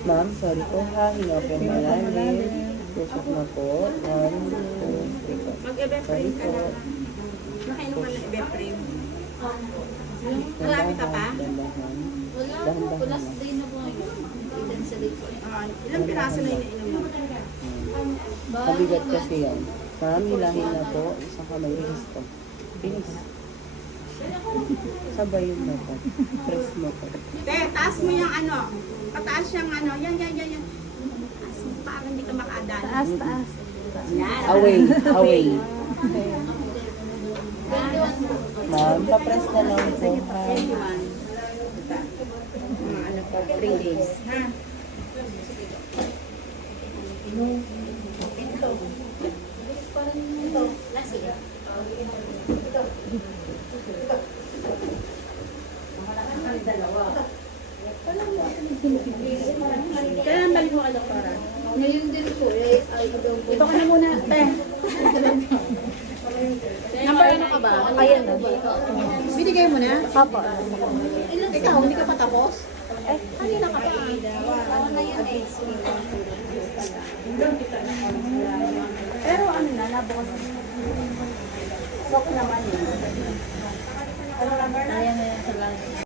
Ma'am, sorry po ha. Hinga po malalim. Pusok na po. 1, 2, 3 po. Sorry Mag-ebeprime ka po. na. Nakainom ka ng ebeprime. Marami ka pa? Dahan-dahan. Wala po, Dahan-dahan last lang. day na po ngayon. Ilan sa day po. Ilang piraso na iniinom mo? Mabigat kasi yan. Ma'am, hilahin na po. Isang kamay release po. Finish. Sabay yung dapat. Press mo po. Te, taas mo yung ano. Pataas yung ano. Yan. Taas mo para hindi ka makadali. Taas. Yan. Away. Away. 21 po. Ma'am, papress na lang po. 21. Mga ano po, 3 days. Ha? Ito, last year. Kailan balik mo kay doktora? Ngayon din po, ay daw po. Ito ka na muna, te. Number ano ka ba? Ayan na. Binigay mo na? Apo. Ikaw, hindi ka pa tapos? Kanina ka pa. Ako na yun eh. Pero ano na, nabukas na. Sok naman yun. Ayan na yan sa lang.